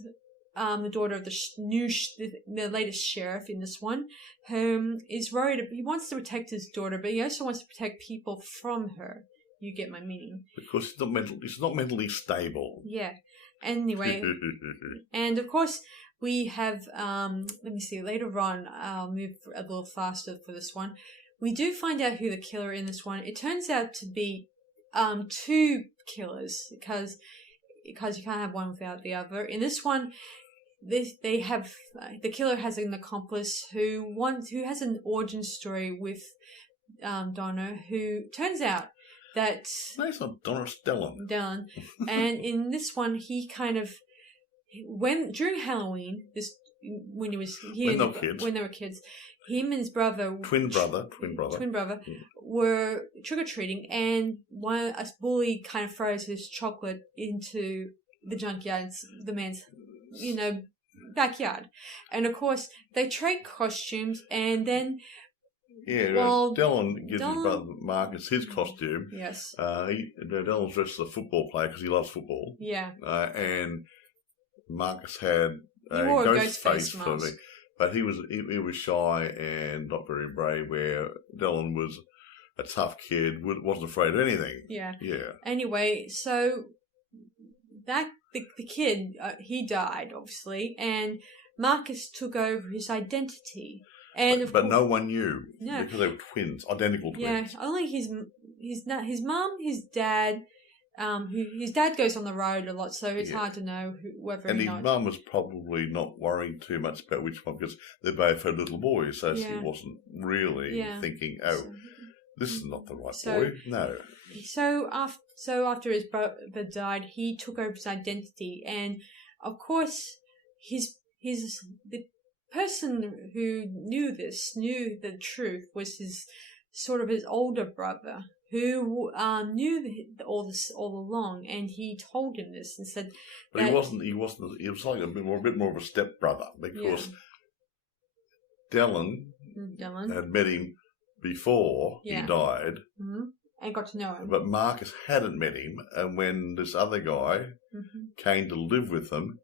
the daughter of the latest sheriff in this one, who is worried. He wants to protect his daughter, but he also wants to protect people from her. You get my meaning. Because it's not mentally stable. Yeah. Anyway, and of course we have. Let me see. Later on, I'll move a little faster for this one. We do find out who the killer in this one. It turns out to be 2 killers because you can't have one without the other. In this one, they have the killer has an accomplice who has an origin story with Donna, who turns out that... No, it's not Donna, it's Dylan. Dylan. And in this one, he kind of... During Halloween, when they were kids, him and his brother... Twin brother. Were trick-or-treating, and a bully kind of throws his chocolate into the junkyard, the man's, backyard. And of course, they trade costumes, and then... Yeah, Dylan gives his brother Marcus his costume. Yes. Dylan's dressed as a football player because he loves football. Yeah. And Marcus had a ghost face for me. But he was shy and not very brave, where Dylan was a tough kid, wasn't afraid of anything. Yeah. Yeah. Anyway, so the kid, he died, obviously, and Marcus took over his identity. But no one knew, because they were twins, identical twins. Yeah, only his mum, his dad. His dad goes on the road a lot, so it's hard to know whether. And his mum was probably not worrying too much about which one, because they both had little boys, so she wasn't really thinking, this is not the right boy. No. So after his brother died, he took over his identity, and of course, the person who knew the truth was his older brother, who knew all this all along, and he told him this and said. But he wasn't. He was like a bit more of a stepbrother, because Dylan had met him before he died, and got to know him. But Marcus hadn't met him, and when this other guy came to live with them,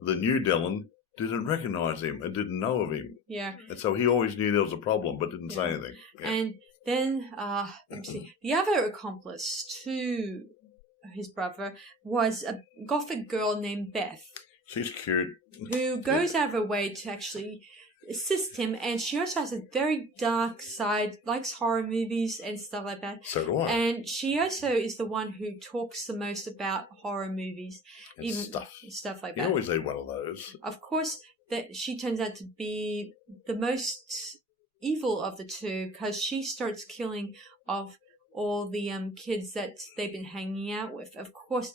the new Dylan didn't recognise him and didn't know of him. Yeah. And so he always knew there was a problem, but didn't say anything. Yeah. And then, let's see, the other accomplice to his brother was a gothic girl named Beth. She's cute. Who goes out of her way to actually assist him, and she also has a very dark side, likes horror movies and stuff like that. So do I. And she also is the one who talks the most about horror movies. And stuff like that. You always need one of those. Of course, that she turns out to be the most evil of the two, because she starts killing off all the kids that they've been hanging out with. Of course,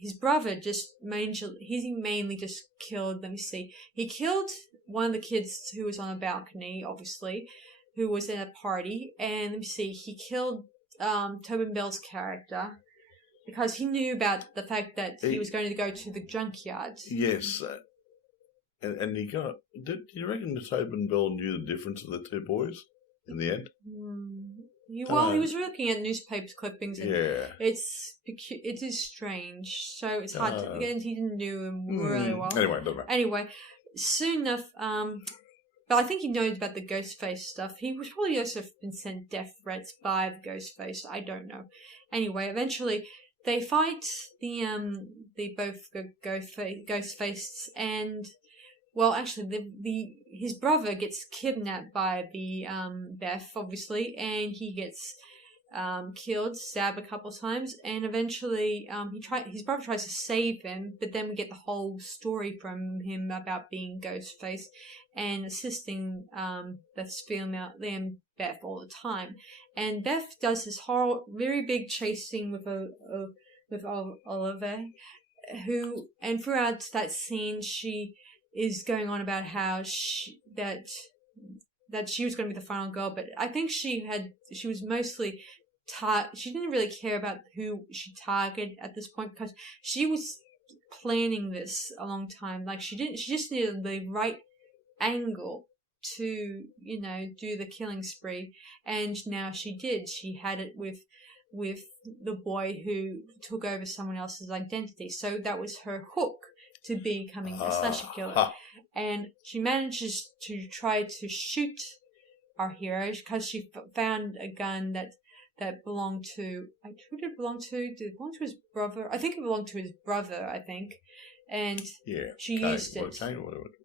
his brother he mainly just killed, he killed one of the kids who was on a balcony, obviously, who was in a party, and he killed Tobin Bell's character because he knew about the fact that he was going to go to the junkyard. Yes, and he got. Do you reckon that Tobin Bell knew the difference of the two boys in the end? He was looking at newspaper clippings, and it is strange. So it's hard to. Again, he didn't know him really well. Anyway, soon enough, but I think he knows about the Ghostface stuff. He was probably also been sent death threats by the Ghostface. I don't know. Anyway, eventually they fight. They both go Ghostface, and well, actually, his brother gets kidnapped by the Beth, obviously, and he gets killed, stabbed a couple of times, and eventually his brother tries to save him, but then we get the whole story from him about being Ghostface and assisting this female named Beth all the time. And Beth does this very big chase scene with Oliver, and throughout that scene she is going on about how that she was going to be the final girl, but I think she was mostly she didn't really care about who she targeted at this point, because she was planning this a long time. Like she just needed the right angle to, do the killing spree, and now she did. She had it with the boy who took over someone else's identity. So that was her hook to becoming a slasher killer. And she manages to try to shoot our hero because she found a gun that belonged to, who did it belong to? Did it belong to his brother? I think it belonged to his brother, and she used it.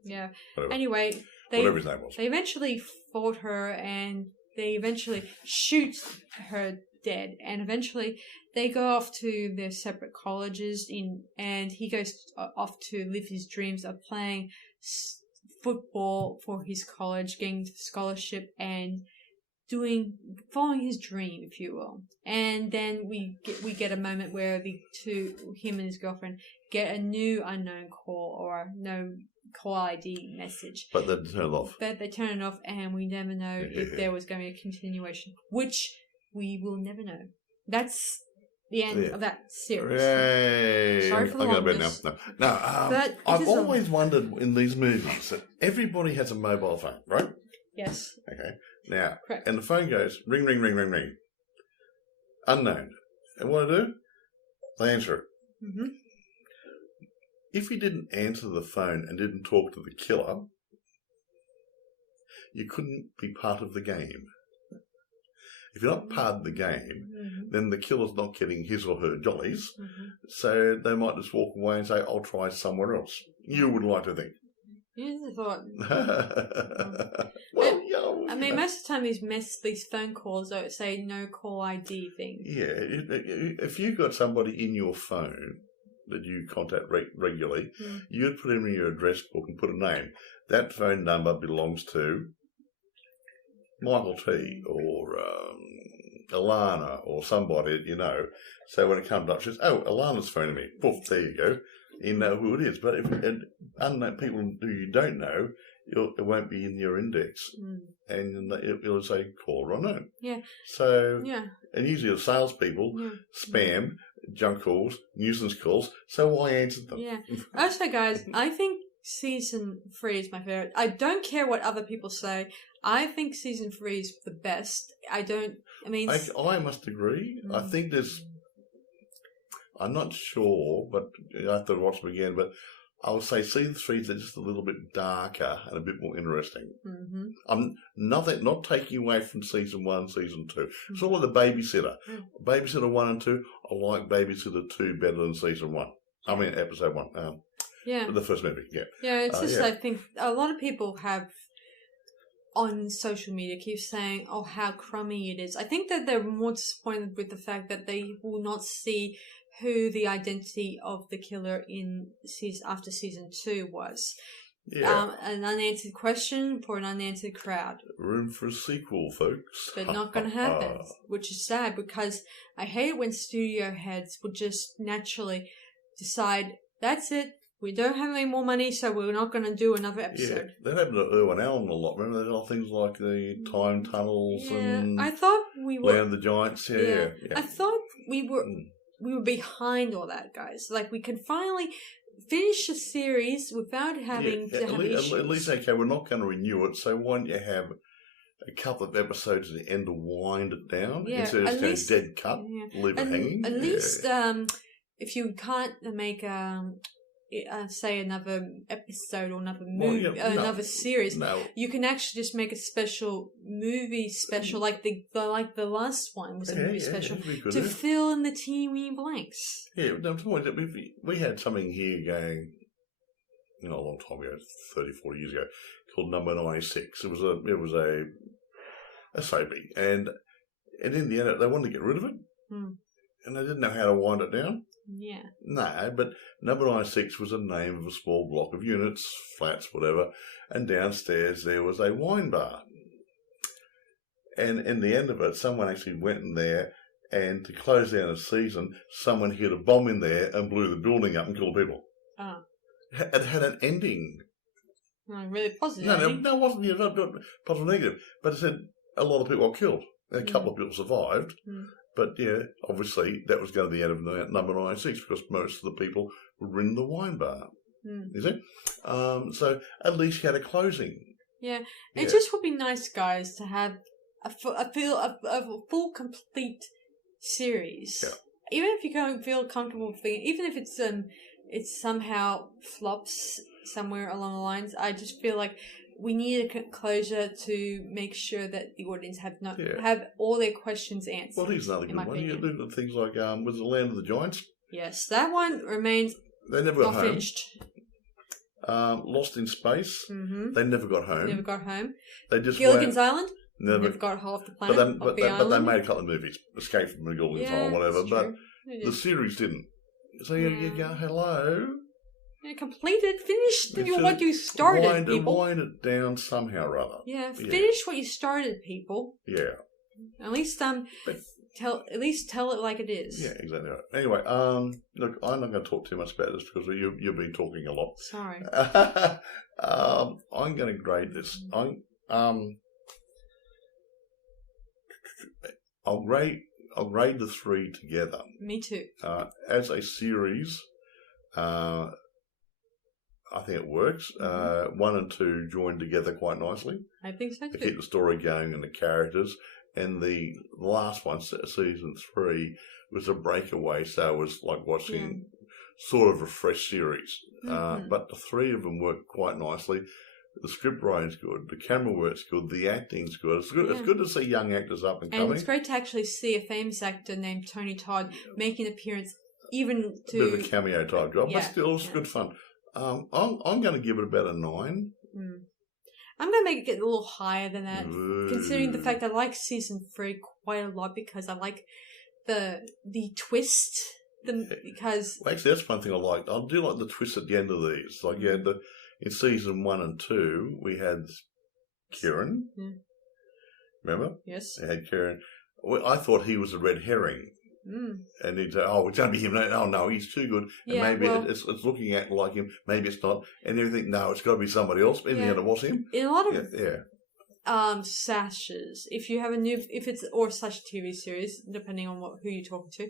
Yeah. Whatever. Anyway, whatever his name was. They eventually fought her, and they eventually shoot her dead, and eventually they go off to their separate colleges, and he goes off to live his dreams of playing football for his college, getting the scholarship, and following his dream, if you will. And then we get a moment where him and his girlfriend, get a new unknown call or no call ID message. But they turn it off. But they turn it off, and we never know if there was going to be a continuation, which we will never know. That's the end of that series. Yay. Sorry for the longness. No, I've always wondered in these movies that everybody has a mobile phone, right? Yes. Okay. Now, correct. And the phone goes ring, ring, ring, ring, ring. Unknown. And what do? They answer it. Mm-hmm. If you didn't answer the phone and didn't talk to the killer, you couldn't be part of the game. If you're not part of the game, then the killer's not getting his or her jollies. So they might just walk away and say, I'll try somewhere else. You would like to think. Here's the thought. Well, I mean, most of the time these phone calls don't say no call ID thing. Yeah, if you've got somebody in your phone that you contact regularly, you'd put in your address book and put a name. That phone number belongs to Michael T. or Alana or somebody, So when it comes up, she says, oh, Alana's phoning me. Poof, there you go. You know who it is. But if unknown people who you don't know, it won't be in your index. And it'll say call or unknown. Yeah. So, and usually the salespeople spam, junk calls, nuisance calls, so why answer them? Yeah. Also, guys, I think season 3 is my favorite. I don't care what other people say. I think season 3 is the best. I must agree. I think I'm not sure, but I have to watch them again, but I would say season 3 is just a little bit darker and a bit more interesting. I'm not taking away from season 1, season 2. It's all like the Babysitter. Babysitter 1 and 2, I like Babysitter 2 better than season 1. I mean, episode 1. The first movie, yeah. Yeah, it's just, I think a lot of people have on social media keep saying, oh, how crummy it is. I think that they're more disappointed with the fact that they will not see who the identity of the killer after season 2 was. Yeah. An unanswered question for an unanswered crowd. Room for a sequel, folks. But not going to happen, which is sad because I hate it when studio heads would just naturally decide, that's it, we don't have any more money, so we're not going to do another episode. Yeah, that happened to Irwin Allen a lot. Remember, there are things like the time tunnels and I thought we were Land of the Giants. Yeah. I thought we were behind all that, guys. Like, we can finally finish a series without having to have issues. At least, okay, we're not going to renew it, so why don't you have a couple of episodes at the end to wind it down instead of just a dead cut, leave it hanging? At least, if you can't make say another episode or another movie, another series, you can actually just make a special movie special, like the last one was a movie special to fill in the teeny blanks. Yeah, no, we had something here going, a long time ago, 30, 40 years ago, called Number 96. It was a soapy, and in the end they wanted to get rid of it, and they didn't know how to wind it down. Yeah. No, but Number 96 was a name of a small block of units, flats, whatever, and downstairs there was a wine bar. And in the end of it, someone actually went in there, and to close down a season, someone hit a bomb in there and blew the building up and killed people. Oh. It had an ending. Really positive. No, it wasn't not positive or negative, but it said a lot of people got killed. A couple of people survived. But, obviously, that was going to be the end of Number 96 because most of the people were in the wine bar. You see? So, at least you had a closing. Yeah. It just would be nice, guys, to have a full, complete series. Yeah. Even if you don't feel comfortable with it, even if it somehow flops somewhere along the lines, I just feel like we need a closure to make sure that the audience have all their questions answered. Well, here's another good one. You look at things like, was it Land of the Giants? Yes, that one remains not finished. Lost in Space. They never got home. They just Gilligan's Island. Never got half the planet. But they made a couple of movies, Escape from Gilligan's Island, whatever. But the series didn't. So you go, hello. Completed, finished what you started, people. Wind it down somehow or other. Yeah, finish what you started, people. Yeah. At least tell it like it is. Yeah, exactly right. Anyway, look, I'm not going to talk too much about this because you've been talking a lot. Sorry. I'm going to grade this. I'll grade the three together. Me too. As a series, I think it works. 1 and 2 join together quite nicely. I think so too. To keep the story going and the characters. And the last one, season 3, was a breakaway, so it was like watching sort of a fresh series. But the three of them work quite nicely. The script writing's good, the camera work's good, the acting's good. It's good. It's good to see young actors up and coming. And it's great to actually see a famous actor named Tony Todd make an appearance, even to a bit of a cameo type job, but still, it's good fun. I'm going to give it about a 9. I'm going to make it get a little higher than that, considering the fact I like season 3 quite a lot because I like the twist. Because actually, that's one thing I like. I do like the twist at the end of these. Like in season 1 and 2, we had Kieran. Remember? Yes. We had Kieran. I thought he was a red herring. And he'd say, "Oh, it's going to be him." Oh no, he's too good. And maybe it's looking at like him. Maybe it's not. And you think, no, it's got to be somebody else. In the end, it was him. In a lot of sashes, if you have or such TV series, depending on who you're talking to,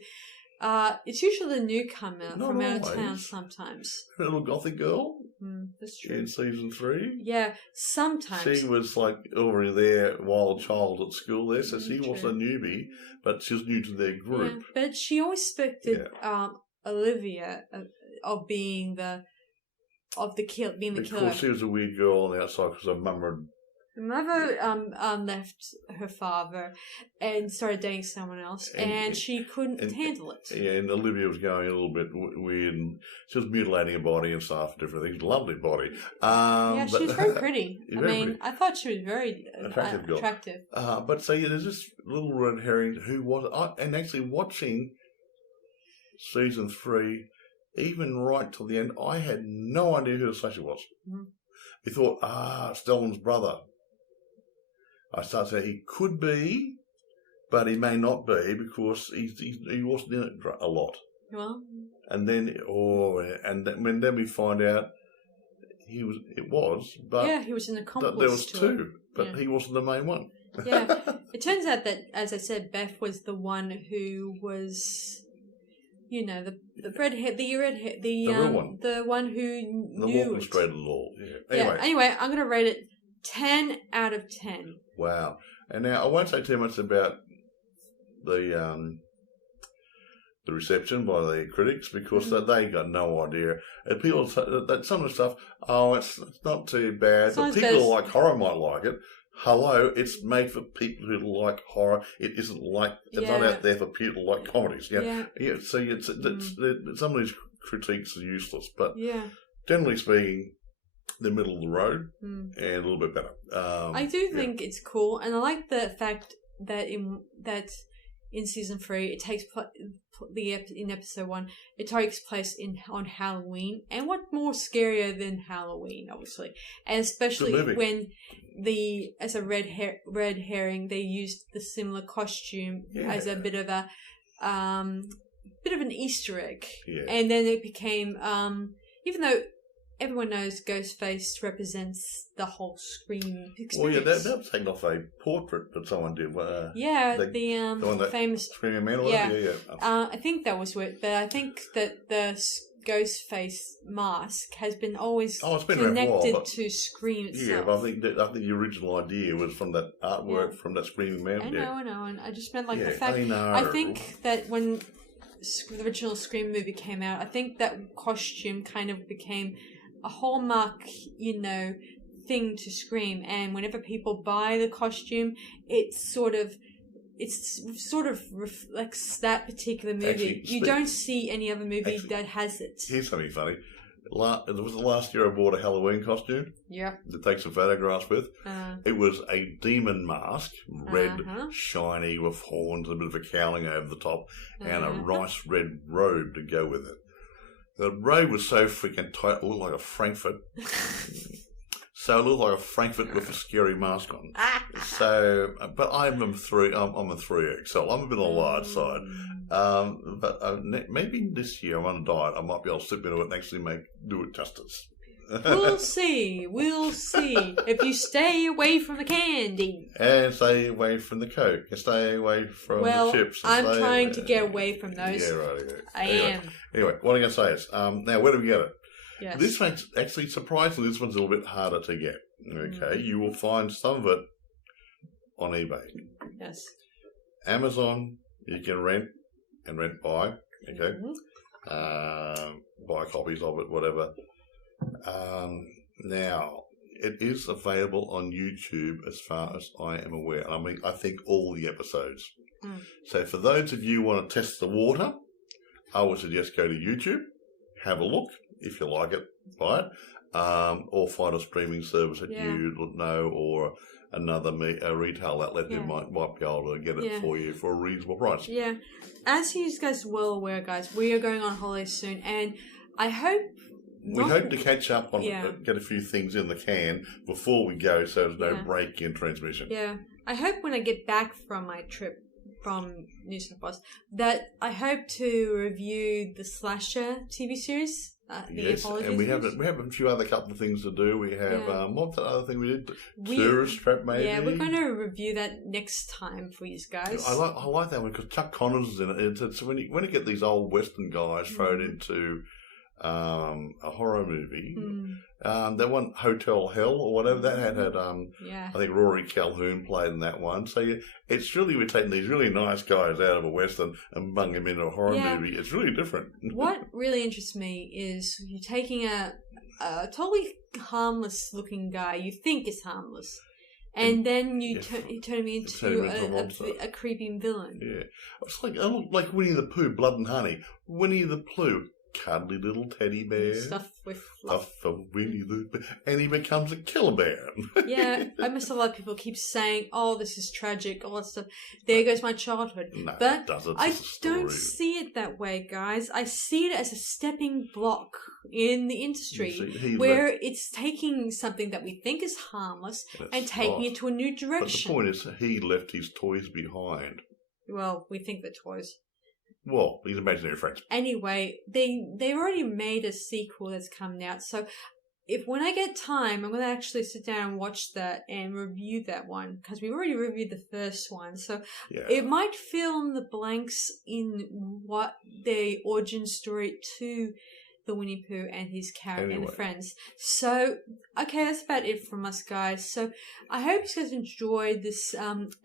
it's usually the newcomer from out of town sometimes. A little gothic girl. That's true. In season 3. Yeah, sometimes. She was like already there, wild child at school there, so she wasn't a newbie, but she was new to their group. Yeah, but she always expected Olivia of being the killer. Because she was a weird girl on the outside because her mum had... Her mother left her father and started dating someone else, and she couldn't handle it. Yeah, and Olivia was going a little bit weird, and she was mutilating her body and stuff, different things. Lovely body. She was very pretty. I thought she was very attractive. But there's this little red herring who was... and actually watching season 3, even right till the end, I had no idea who the Sasha was. We thought, Stellan's brother. I started saying he could be, but he may not be because he wasn't in it a lot. Well, and then then we find out he was. It was, but he was an accomplice. There was 2, but he wasn't the main one. It turns out that, as I said, Beth was the one who was. The red hair, the real one. The one who knew walking straight at all. Yeah. Anyway, I'm going to rate it 10 out of 10. Wow. And now I won't say too much about the reception by the critics because they got no idea. And people say that some of the stuff, it's not too bad. But people who like horror might like it. Hello, it's made for people who like horror. It isn't like it's not out there for people who like comedies. So some of these critiques are useless, but generally speaking, they're middle of the road and a little bit better. I do think it's cool, and I like the fact that in season 3 it takes in episode 1 it takes place on Halloween, and what more scarier than Halloween, obviously, and especially when as a red herring they used the similar costume as a bit of an Easter egg, and then it became even though everyone knows Ghostface represents the whole Scream experience. Well, that was taken off a portrait that someone did. The famous Screaming Man. I think that was it, but I think that the Ghostface mask has been always connected to Scream itself. Yeah, but I think the original idea was from that artwork from that Screaming Man. I know, and I just meant the fact. I think that when the original Scream movie came out, I think that costume kind of became a hallmark, thing to Scream, and whenever people buy the costume, it sort of reflects that particular movie. Actually, you don't see any other movie that has it. Here's something funny. It was the last year I bought a Halloween costume. Yeah. To take some photographs with. It was a demon mask, red, shiny, with horns, a bit of a cowling over the top, and a rice red robe to go with it. The road was so freaking tight, it looked like a Frankfurt. So it looked like a Frankfurt with a scary mask on. So, but I'm a 3XL. I'm a bit on the large side. But maybe this year I'm on a diet. I might be able to slip into it and actually do it justice. We'll see. If you stay away from the candy. And stay away from the Coke. And stay away from the chips. I'm trying to get away from those. Yeah, right. Okay. I am. Anyway, what I'm going to say is, now where do we get it? Yes. This makes, actually, surprisingly, this one's a little bit harder to get. Okay, you will find some of it on eBay. Yes. Amazon, you can rent buy. Okay. Buy copies of it, whatever. Now, it is available on YouTube as far as I am aware. I mean, I think all the episodes. So for those of you who want to test the water, I would suggest go to YouTube, have a look. If you like it, buy it. Or find a streaming service that you know, or another retail outlet who might be able to get it for you for a reasonable price. Yeah. As you guys are well aware, guys, we are going on holiday soon, and I hope... We hope to catch up on get a few things in the can before we go, so there's no break in transmission. Yeah. I hope when I get back from my trip from New South Wales, that I hope to review the Slasher TV series. Yes, and we have a few other couple of things to do. We have what's that other thing we did? Tourist Trap, maybe. Yeah, we're going to review that next time for you guys. I like that one because Chuck Connors is in it. It's when you get these old Western guys thrown into a horror movie. That one, Hotel Hell or whatever, that had I think Rory Calhoun played in that one. So it's really, we're taking these really nice guys out of a Western and bunging them into a horror movie. It's really different. What really interests me is you're taking a totally harmless looking guy you think is harmless, and then you turn him into a creepy villain. Yeah. It's like Winnie the Pooh, Blood and Honey. Winnie the Pooh, cuddly little teddy bear. Stuff with fluff. Of Winnie the Pooh. And he becomes a killer bear. Yeah, I must have a lot of people keep saying, oh, this is tragic, all that stuff. There goes my childhood. No, but I don't see it that way, guys. I see it as a stepping block in the industry where it's taking something that we think is harmless and taking it to a new direction. But the point is, he left his toys behind. Well, we think they're toys. Well, these imaginary friends. Anyway, they've already made a sequel that's coming out. So when I get time, I'm going to actually sit down and watch that and review that one. Because we already reviewed the first one. So it might fill in the blanks in what the origin story to the Winnie Pooh and his character and friends. So, okay, that's about it from us, guys. So, I hope you guys enjoyed this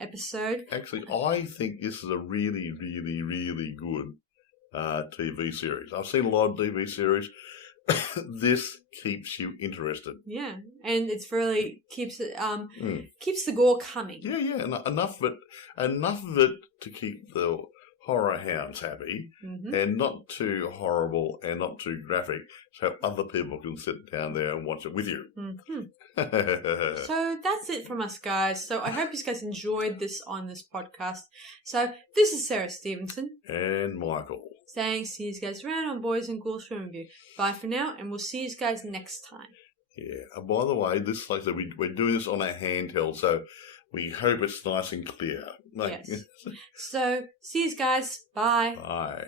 episode. Actually, I think this is a really, really, really good TV series. I've seen a lot of TV series. This keeps you interested. Yeah, and it's really keeps it keeps the gore coming. Yeah, enough of it to keep the horror hounds happy, and not too horrible and not too graphic, so other people can sit down there and watch it with you. So that's it from us, guys. So I hope you guys enjoyed this on this podcast. So this is Sarah Stephenson and Michael saying see you guys around on Boys and Ghouls Film Review. Bye for now, and we'll see you guys next time. Yeah. And by the way, this like we're doing this on a handheld, so we hope it's nice and clear. Yes. So, see you guys. Bye. Bye.